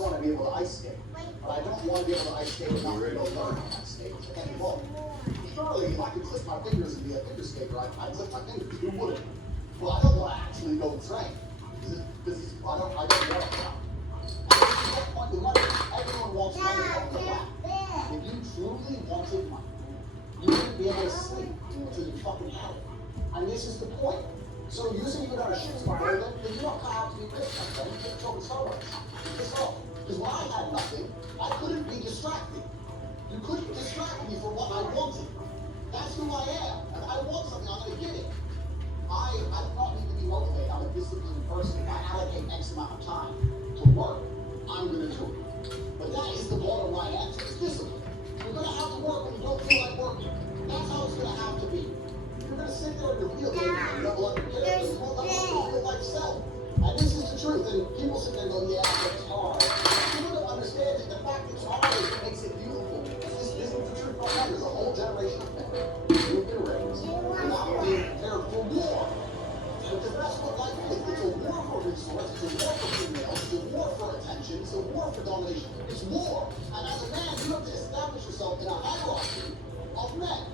want to be able to ice skate, but I don't want to be able to ice skate without being able to learn how to ice skate anymore. Surely, if I could click my fingers and be a figure skater, I'd click my fingers. Who wouldn't? Well, I don't want to actually go and train because I don't want to. Everyone wants money off the back. If you truly wanted money, you wouldn't be able to sleep until you fucking had it. And this is the point. So using you on a shit spiral, then you don't have to be rich, my friend. You can't control the stars. It's all. Because when I had nothing, I couldn't be distracted. You couldn't distract me from what I wanted. That's who I am. If I want something, I'm going to get it. I do not need to be motivated. I'm a disciplined person. If I allocate X amount of time to work, I'm going to do it. But that is the bottom line answer. It's discipline. You're going to have to work when you don't feel like working. That's how it's going to have to be. You're going to sit there and reveal things and level up your character. You won't level up your life self. And this is the truth. And people sit there and go, yeah, it's hard. People don't understand that the fact it's hard is what makes it beautiful. This is the truth. There's a whole generation of men who've been raised without being prepared for war. Because that's what life is. It's a war for resources, it's a war for females, it's a war for attention, it's a war for domination. It's war. And as a man, you have to establish yourself in a hierarchy of men.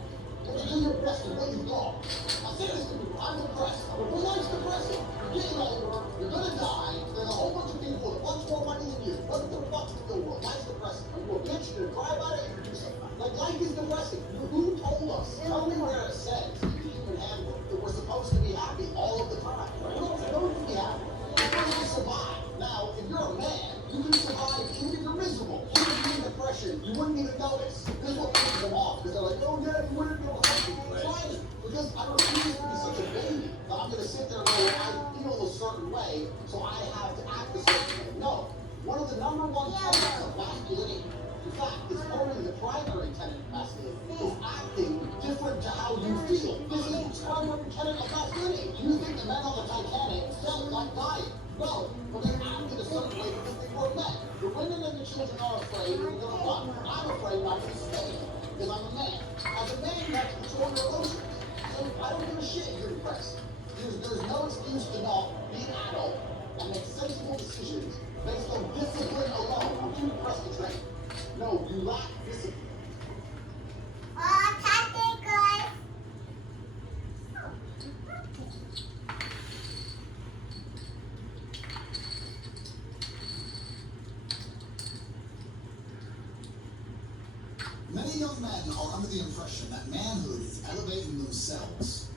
And to do your best with what you've got. I say this to people, I'm depressed. Well, life's depressing. You're getting older, you're gonna die, there's a whole bunch of people with much more money than you. What the fuck is the world? Life's depressing. Are you a bitch? You're gonna cry about it, you're gonna do something. Like, life is depressing. Who told us? Tell me where it says in the human handbook that we're supposed to be happy all of the time. We're not supposed to be happy. We're supposed to survive. Now, if you're a man, you can survive even if you're miserable. Even if you're in depression, you wouldn't even notice. This is what pisses them off, because they're like, oh yeah, you wouldn't be able to help me. Try it. Because I refuse to be such a baby. I'm going to sit there and go, I feel a certain way, so I have to act a certain way. No. One of the number one tenets of masculinity, in fact, it's probably the primary tenet of masculinity, is acting different to how you feel. This is the primary tenet of masculinity. You think the men on the Titanic felt like dying. No, but they acted a certain way because they were men. The women and the children are afraid and they're going to run. I'm afraid I'm going to stay because I'm a man. As a man, you have to control your emotions. So I don't give a shit if you're depressed. There's no excuse to not be an adult and make sensible decisions based on discipline alone. I'm too depressed to train. No, you lack discipline. Many young men are under the impression that manhood is elevating themselves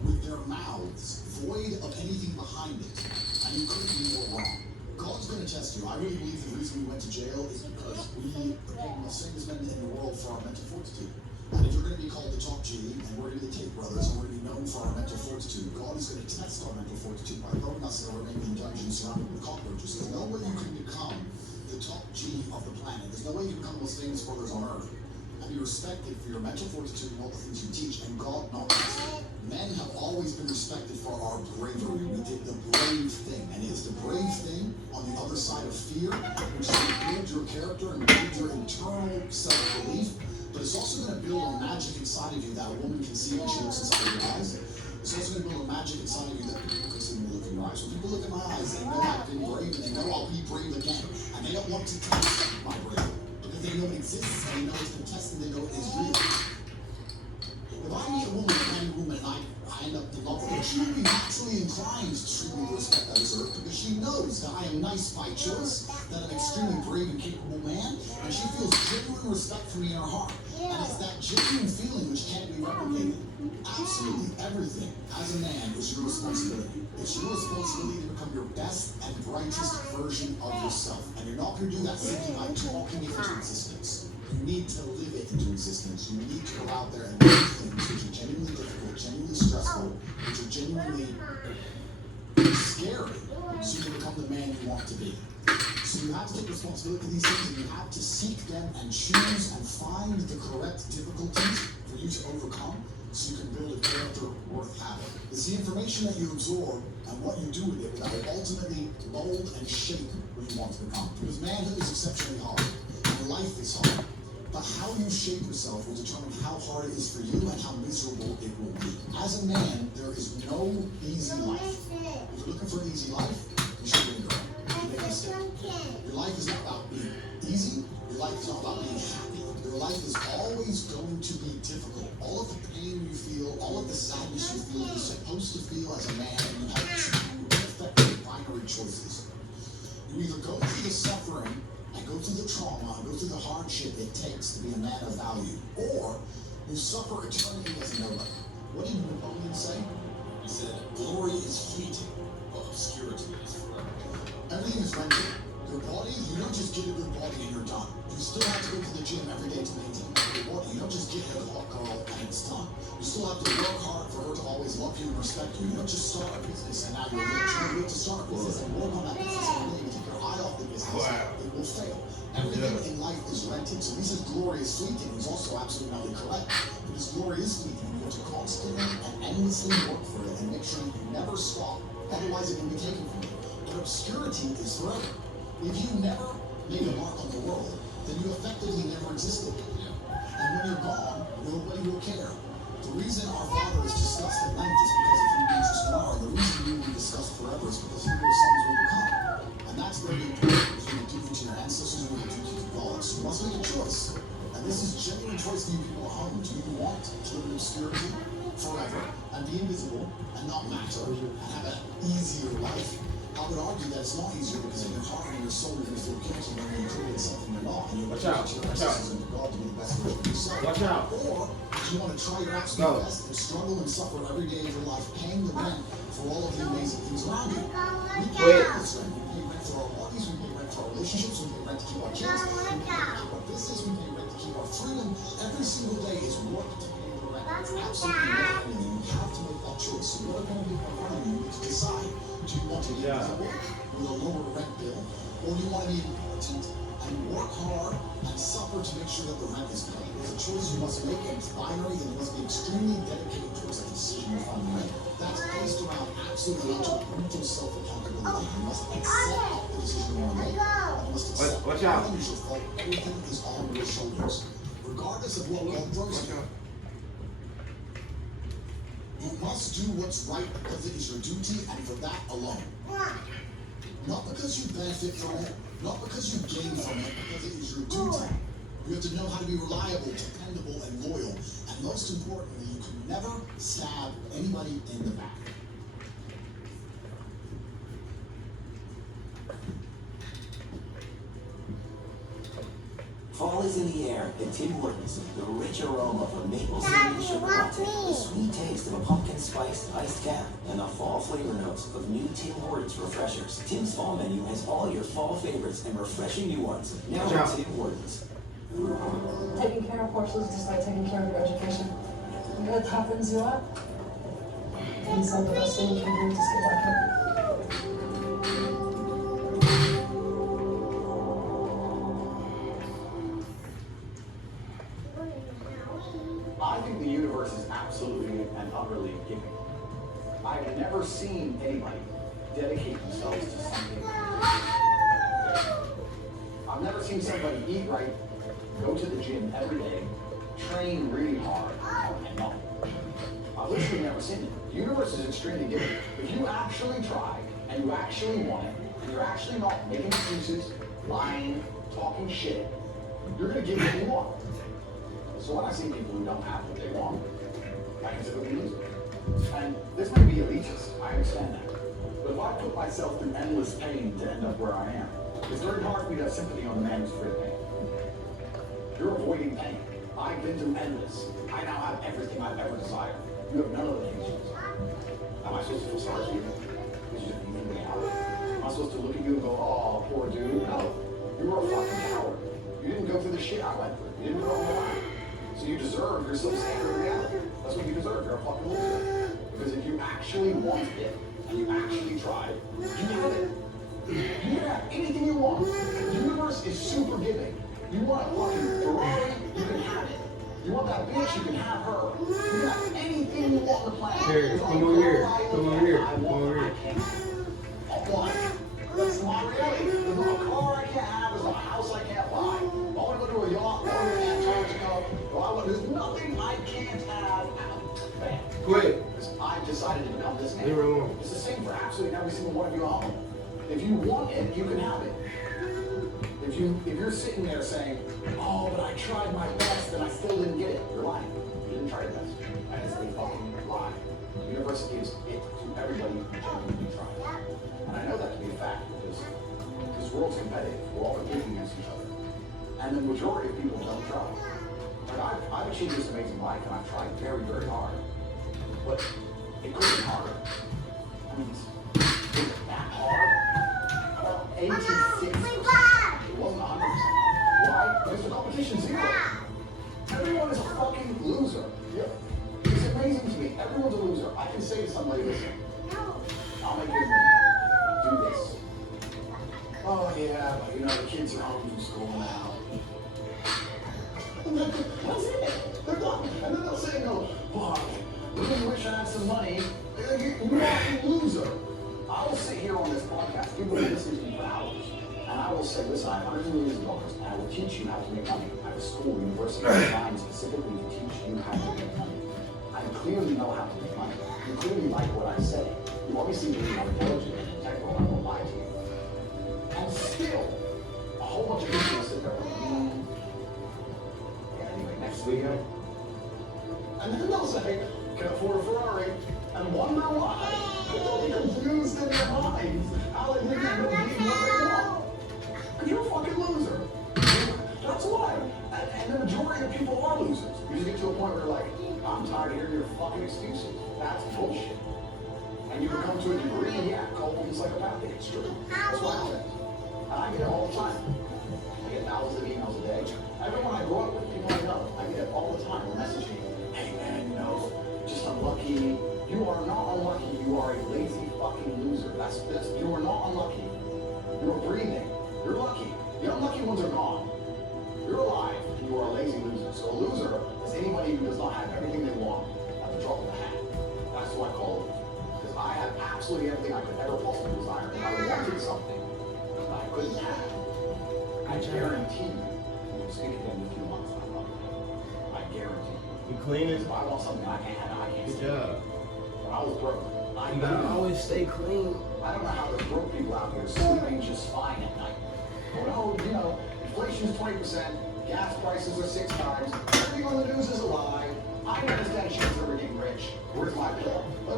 with their mouths void of anything behind it, and you couldn't be more wrong. God's going to test you. I really believe the reason we went to jail is because we are the safest men in the world for our mental fortitude. And if you're going to be called the top G, and we're going to be the Tate brothers, and we're going to be known for our mental fortitude, God is going to test our mental fortitude by throwing us in a remaining dungeon surrounded with cockroaches. There's no way you can become the top G of the planet. There's no way you can become the most famous brothers on earth and be respected for your mental fortitude and all the things you teach, and God not tested. Men have always been respected for our bravery. We did the brave thing, and it's the brave thing on the other side of fear, which is going to build your character and build your internal self-belief, but it's also going to build a magic inside of you that a woman can see when she looks inside of your eyes. It's also going to build a magic inside of you that people can see when they look in your eyes. When people look in my eyes, they know I've been brave, and they know I'll be brave again, and they don't want to test my bravery, because they know it exists, and they know it's been tested, they know it is real. If I meet a woman, a brand new woman, and I end up in love with her, she will be naturally inclined to treat me with the respect I deserve, because she knows that I am nice by choice, that I'm an extremely brave and capable man, and she feels genuine respect for me in her heart. And it's that genuine feeling which can't be replicated. Absolutely everything as a man is your responsibility. It's your responsibility to become your best and brightest version of yourself. And you're not going to do that simply by talking it into existence. You need to live it into existence. You need to go out there and do things which are genuinely difficult, genuinely stressful, which are genuinely scary, so you can become the man you want to be. So you have to take responsibility for these things, and you have to seek them and choose and find the correct difficulties for you to overcome, so you can build a character worth having. It's the information that you absorb and what you do with it that will ultimately mold and shape who you want to become. Because manhood is exceptionally hard, and life is hard. But how you shape yourself will determine how hard it is for you and how miserable it will be. As a man, there is no easy life. If you're looking for an easy life, you should be a girl. You make a mistake. Your life is not going to be difficult. All of the pain you feel, all of the sadness you feel, you're supposed to feel as a man, and you have two effective binary choices. You either go through the suffering and go through the trauma and go through the hardship it takes to be a man of value, or you suffer eternity as a nobody. What did Napoleon say? He said, glory is fleeting, but obscurity is forever. Everything is rented. Your body, you don't just get a good body and you're done. You still have to go to the gym every day to maintain your body. You don't just get a hot girl and it's done. You still have to work hard for her to always love you and respect you. You don't just start a business and now you're rich. You have to start a business and work on that business every day. You take your eye off the business, it will fail. Everything in life is rented. So he says glory is fleeting. He's also absolutely correct. Because glory is fleeting. You have to constantly and endlessly work for it and make sure you never stop. Otherwise it can be taken from you. But obscurity is forever. If you never made a mark on the world, then you effectively never existed. And when you're gone, nobody will care. The reason our Father is discussed at length is because of who Jesus tomorrow. The reason you will be discussed forever is because of who your sons will become. And that's very important. If you're going to do to your ancestors, you're going to do to God. So you must make a choice. And this is genuine choice for you people at home. Do you want to live in obscurity forever and be invisible and not matter and have an easier life? I would argue that it's not easier because in your heart and your soul you're going to feel guilty when you created something you're not, and you're going to your ancestors and God to be the best version of yourself. Watch out. Or do you want to try your absolute best and struggle and suffer every day of your life, paying the rent for all of the amazing things around you? We pay this rent. We pay rent for our bodies, we pay rent for our relationships, we pay rent to keep our kids, we pay rent to keep our business, we pay rent to keep our freedom. Every single day is work to pay the rent. Absolutely nothing. You have to make that choice. So what are going to be in front of you? You need to decide. Do you want to be invisible with a lower rent bill, or do you want to be important and work hard and suffer to make sure that the rent is paid? It's a choice you must make, and it's binary, and you must be extremely dedicated towards that decision you finally make. That's based around absolutely brutal self-accountability. You must accept the decision you want to make, and you must accept Watch out. that your fault. Everything is on your shoulders, regardless of what God throws at you. You must do what's right because it is your duty and for that alone. Not because you benefit from it, not because you gain from it, because it is your duty. You have to know how to be reliable, dependable, and loyal. And most importantly, you can never stab anybody in the back. Fall is in the air at Tim Hortons. The rich aroma of a maple syrup sugar latte, the sweet taste of a pumpkin spiced iced cap, and the fall flavor notes of new Tim Hortons refreshers. Tim's fall menu has all your fall favorites and refreshing new ones. Now at Tim Hortons. Taking care of horses is just like taking care of your education. When it happens, you're up. And so the best thing you can do is just get back up. I think the universe is absolutely and utterly giving. I've never seen anybody dedicate themselves to something. I've never seen somebody eat right, go to the gym every day, train really hard, and not. I've literally never seen it. The universe is extremely giving. If you actually try, and you actually want it, and you're actually not making excuses, lying, talking shit, you're going to get what you want. So when I see people who don't have what they want, I consider them losers. And this may be elitist, I understand that. But if I put myself through endless pain to end up where I am, it's very hard for me to have sympathy on the man who's free of pain. You're avoiding pain. I've been through endless. I now have everything I've ever desired. You have none of the things you desire. Am I supposed to feel sorry for you? Because you didn't even out. Am I supposed to look at you and go, oh, poor dude? No. You were a fucking coward. You didn't go through the shit I went through. You didn't go on the line. So you deserve your substandard reality. That's what you deserve. You're a fucking loser. Because if you actually want it, and you actually tried, you have it. You can have anything you want. The universe is super giving. You want a fucking Ferrari, you can have it. You want that bitch, you can have her. You can have anything you want on the planet. Here, come over here. Come over here. Come over here. I want it. That's my reality. There's not a car I can't have. There's not a house I can't buy. I want to go to a yacht. I want to go to Antarctica. There's nothing I can't have. Bam. Quit. I decided to become this man. Leave her alone. It's the same for absolutely every single one of you at home. If you want it, you can have it. If if you're sitting there saying, oh, but I tried my best and I still didn't get it, you're lying. You didn't try your best. That is a fucking lie. The universe gives it to everybody who genuinely tries. And I know that to be a fact because this world's competitive. We're all competing against each other. And the majority of people don't try. Like I've achieved this amazing life and I've tried very, very hard. But it could be harder. I mean, is it that hard? About 86%. It wasn't 100%. Why? Because the competition's zero. Everyone is a fucking loser. Yep. It's amazing to me. Everyone's a loser. I can say to somebody, listen, I'll make you do this. Oh yeah, but you know the kids are home from school now. That's it. They're done. And then they'll say, no, fuck, I really wish I had some money. You're a loser. I will sit here on this podcast, people will listen to me for hours, and I will say, listen, I have hundreds of millions of dollars, and I will teach you how to make money. I have a school, university, designed specifically to teach you how to make money. I clearly know how to make money. You clearly like what I say. You obviously really are intelligent and integral, I won't lie to you. And still, a whole bunch of people sit there like, anyway, next video. And then they'll say, can afford a Ferrari, and wonder why. They'll be confused in their minds. How they think they're going to be what they want. Because you're a fucking loser. That's why. And the majority of people are losers. You just get to a point where you're like, I'm tired of hearing your fucking excuses. That's bullshit. And you can come to a degree, yeah, call them psychopathic. It's true. That's what happens. And I get it all the time. I get thousands of emails a day. Everyone I grew up with, people I know, I get it all the time. They'll message me, hey man, you know, just unlucky. You are not unlucky. You are a lazy fucking loser. That's you are not unlucky. You're breathing. You're lucky. The unlucky ones are gone. You're alive. You are a lazy loser. So a loser is anybody who does not have everything they want at the drop of a hat. That's what I call it. Because I have absolutely everything I could ever possibly desire. If I wanted something that I couldn't have, I guarantee you, will speak again in a few months. I guarantee you. You clean it? If I want something I can't have, I can't. Good job. When I was broke, You gotta always stay clean. I don't know how there's broke people out here sleeping just fine at night. Well, you know, inflation's 20%, gas prices are 6 times, everything on the news is a lie. I never stand a chance of ever getting rich. Where's my bill? I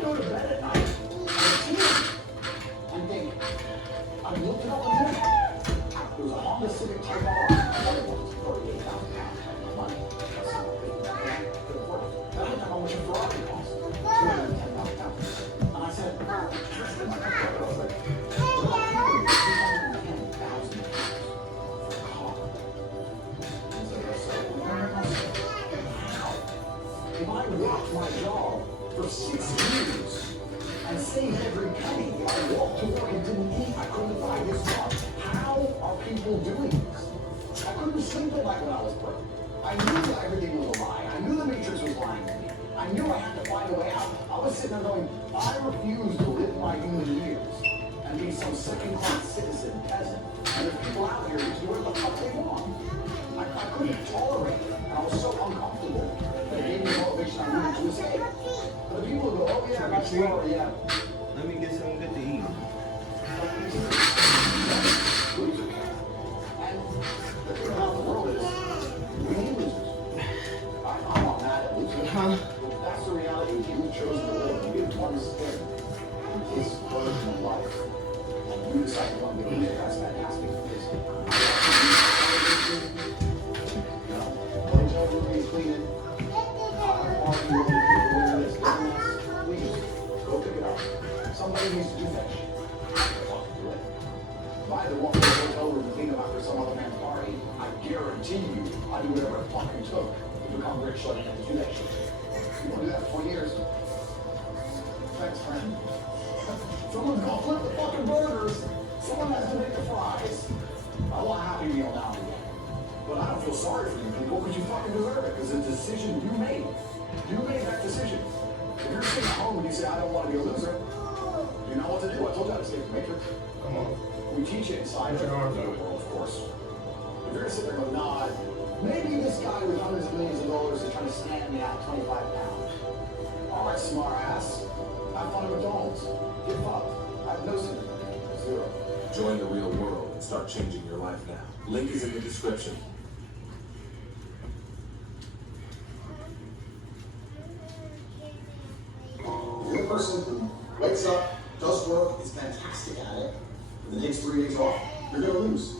go to bed at night and think, I looked it up on the internet. There was a Honda Civic Type R. $38,000 money. That's not big. I could afford it. I looked up how much a Ferrari costs. $210,000. And I said, I was like, $210,000 for a car. And so I said, how? If I worked my job for 6 years and saved every penny, I walked to work and didn't eat, I couldn't buy this car. How are people doing this? I couldn't sleep at night when I was broke. I knew that everything was a lie. I knew the Matrix was lying to me. I knew I had to find a way out. I was sitting there going, I refuse to live my human years and be some second-class citizen peasant. And there's people out here who do what the fuck they want. I couldn't tolerate it. And I was so uncomfortable that it gave me motivation I needed to escape. But the people who go, oh yeah, that's right, yeah. Let me get something good to eat. Losers. And the thing about the world is, we need losers. I'm not mad at losers. That's the reality. You chose to live. You didn't want to spend this version of life. And you decided you want to be a loser. That's fantastic. Because you know, what job will be cleaning? How are you willing to wear this business? Please, go pick it up. Somebody needs to do that shit. Fuck, do it. If I had to walk to the hotel room and clean up after some other man's party, I guarantee you I'd do whatever it fucking took to become rich so I didn't have to do that shit. You want to do that for 20 years? Thanks, friend. Someone's gonna flip the fucking burgers. Someone has to make the fries. I want a happy meal now and again. But I don't feel sorry for you people because you fucking deserve it. Because it's a decision you made. You made that decision. If you're sitting at home and you say, I don't want to be a loser, you know what to do. I told you how to escape the Matrix. Come on. We teach it inside Put your arms the out. world, of course. If you're gonna sit there and go, nah, maybe this guy with hundreds of millions of dollars is trying to stand me out 25 pounds. All right, smart ass. Have fun at McDonald's. Get fucked. I have no sympathy. It's the Join the real world and start changing your life now. Link is in the description. If you're a person who wakes up, does work, is fantastic at it, and then takes 3 days off, you're going to lose.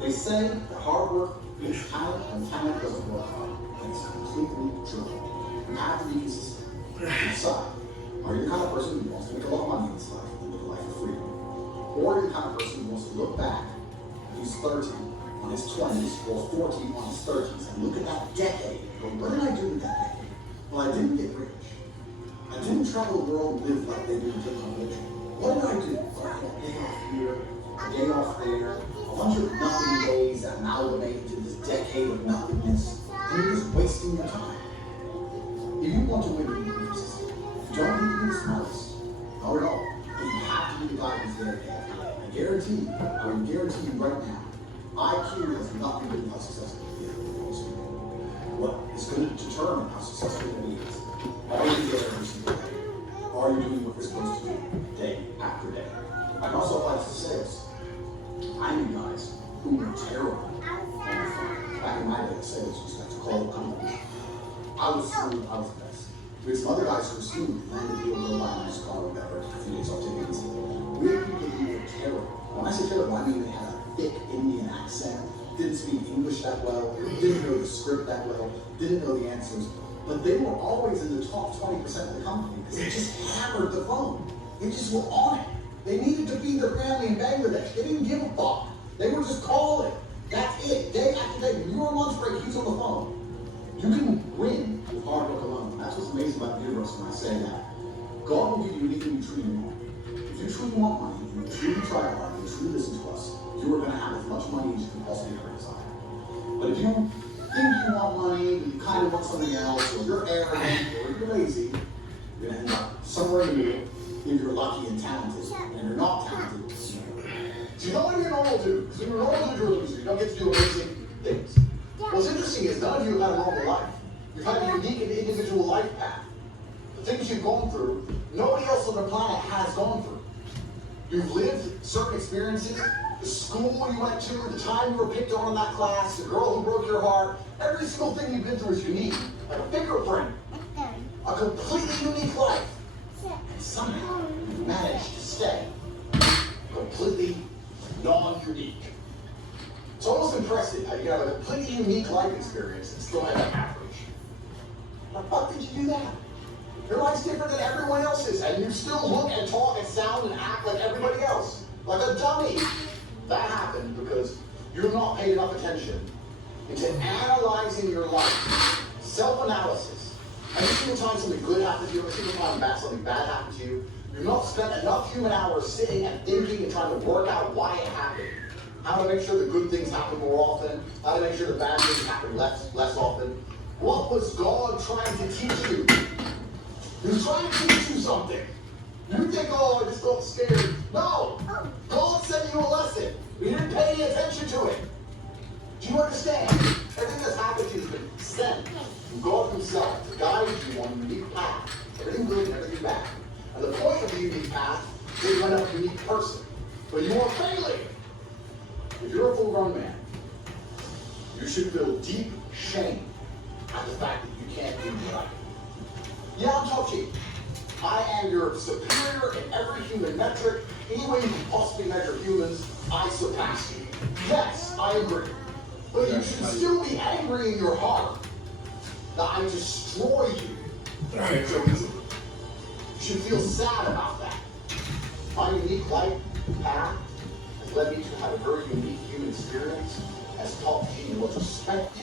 They say that hard work beats talent, and talent doesn't work hard. That's completely true. You have to be consistent. Decide. Are you the kind of person who wants to make a lot of money in this life and live a life of freedom? Or are you the kind of person who wants to look back when he's 30, on his 20s, or 40 on his 30s, and look at that decade and go, what did I do with that decade? Well, I didn't get rich. I didn't travel the world and live like they do in technology. What did I do? Well, I had a day off here, a day off there, a bunch of nothing days that amalgamate into this decade of nothingness, and you're just wasting your time. If you want to win, you need to be consistent. You don't need to be the smartest. Not at all. But you have to be the guy who's there day after day. I guarantee you right now, IQ has nothing to do with how successful you are. What is going to determine how successful you is, are you there every single day? Are you doing what you're supposed to do day after day? I can also apply this to sales. I knew guys who were terrible on the phone. Back in my day, sales was like to call companies. I was smooth, I was the best. We had some other guys who were smooth, landed the deal, go buy a nice car, whatever, a few days off, take it easy. We had people who were terrible. When I say terrible, I mean they had a thick Indian accent, didn't speak English that well, didn't know the script that well, didn't know the answers, but they were always in the top 20% of the company because they just hammered the phone. They just were on it. They needed to feed their family in Bangladesh. They didn't give a fuck. They were just calling. That's it. Day after day. When you were on lunch break, he's on the phone. You can win with hard work alone. That's what's amazing about the universe when I say that. God will give you anything you truly want. If you truly want money, and you truly try hard, and you truly listen to us, you are going to have as much money as you can possibly ever desire. But if you think you want money, but you kind of want something else, or you're arrogant, or you're lazy, you're going to end up somewhere in the middle if you're lucky and talented, and you're not talented. So you don't want to be a normal dude, because when you're a normal dude, you're a loser. You don't get to do amazing things. What's interesting is none of you have had a normal life. You've had a unique and individual life path. The things you've gone through, nobody else on the planet has gone through. You've lived certain experiences, the school you went to, the time you were picked on in that class, the girl who broke your heart. Every single thing you've been through is unique, like a fingerprint. A completely unique life. And somehow you've managed to stay completely non-unique. It's almost impressive how you have a completely unique life experience and still have an average. How the fuck did you do that? Your life's different than everyone else's, and you still look and talk and sound and act like everybody else, like a dummy. That happened because you've not paid enough attention into analyzing your life. Self-analysis. Every single time something good happens to you, every single time something bad happens to you, you've not spent enough human hours sitting and thinking and trying to work out why it happened. How to make sure the good things happen more often, how to make sure the bad things happen less often. What was God trying to teach you? He was trying to teach you something. You think, oh, I just got scared. No! God sent you a lesson. We didn't pay any attention to it. Do you understand? Everything that's happened to you has been sent from God himself to guide you on a unique path. Everything good and everything bad. And the point of the unique path is you end up a unique person. But you are failing. If you're a full-grown man, you should feel deep shame at the fact that you can't do right. Yeah, I'm talking. I am your superior in every human metric. Any way you can possibly measure humans, I surpass you. Yes, I agree. But you should still be angry in your heart that I destroy you so easily. You should feel sad about that. My unique life path has led me to have a very unique human experience, has taught me what to respect